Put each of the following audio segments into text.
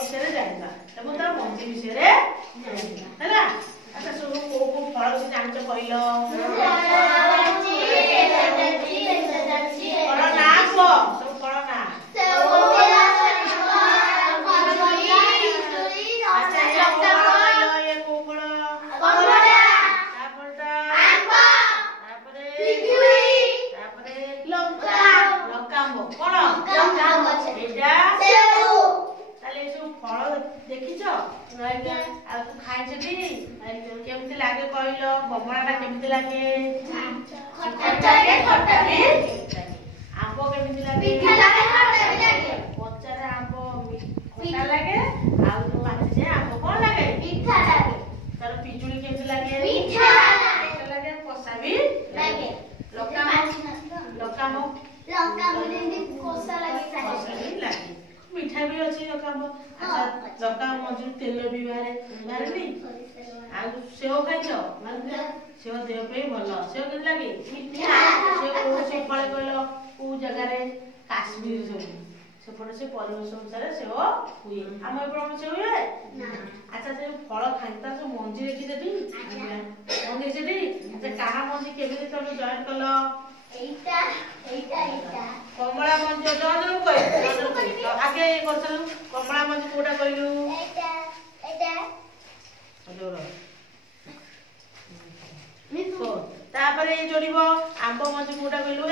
विषय जाना एवं तार मंजी विषय है ना। अच्छा सब को फल से जान छ कहलो फल ना को सब फल ना केमती लागे कहलो कमलाटा केमती लागे खट्टा लागे खट्टा भी आंबो केमती लागे मीठा लागे खट्टा भी लागे पचारे आंबो खट्टा लागे आ पाचे आंबो कोन लागे मीठा लागे तार पिजुली केमती लागे मीठा लागे कोसा भी लागे लका म्हणजे कोसा लागे मीठा भी अछि लकामो। अच्छा लकामो मझे तेल भी बारे नहीं आ सेव खाइछो माने सेव देह पे भलो सेव केन लागे मीठा सेव से फळे कहलो को जगह रे काश्मीर जो से फळे से परिवेश अनुसार सेव हुए हम एपर सेव हुए ना। अच्छा से फळ खाइता से मंजी रे की देती मंजी से दी अच्छा कहा मंजी केबे तब जॉइन करलो एटा कमला मंजी जॉइन कई आगे करछलु कमला मंजी कोटा कइलु एटा जोर मिसो तापरे जोड़िबो आंबो मंजी कोटा कइलु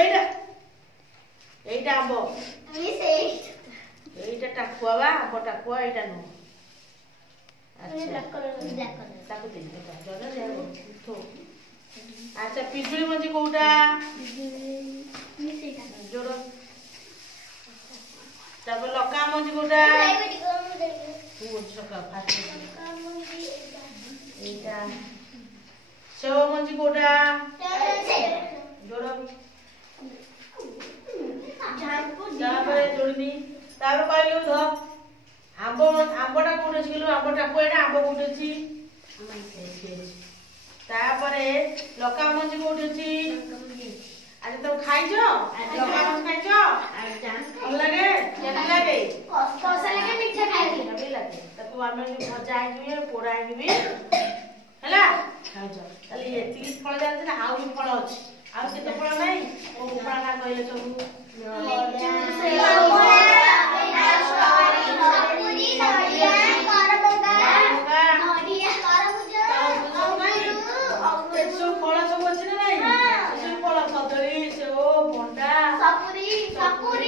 एटा आंबो मिस एटा टाकुआ बा आंबो टाकुआ एटा नो। अच्छा ताको दे जोर थो। अच्छा पिजुली मंजी कोटा जोर तब लका मंजी कोटा एटा सेव मंजी कोटा जोर तापरे जोड़नी तापर कहलु ध आंबोटा कोटे छिलु आंबोटा कोएटा आंबो कोटे छी तापरे लका मंजी कोटे छी आज तो खाइछो लका मंजी खाइछो ଭଲ ଲାଗେ କେମିତି ଲାଗେ କଷା ଲାଗେ ମିଠା ଖାଇଲି ଭଲ ଲାଗେ ତାକୁ ଆମେ ଭଜା ହେଇକି ପୋଡା ହେଇକି ହେଲା ଖାଇଛ ତାହେଲେ ଏତିକି ଫଳ ଜାଣିଛ ନା ଆଉ ବି ଫଳ ଅଛି ଆଉ କେତେ ଫଳ ନାହିଁ ଓ ଫଳ ନା କହିଲେ ସବୁ फल सब अच्छी ना नहीं सब फल कदली सेव भंडा सपुरी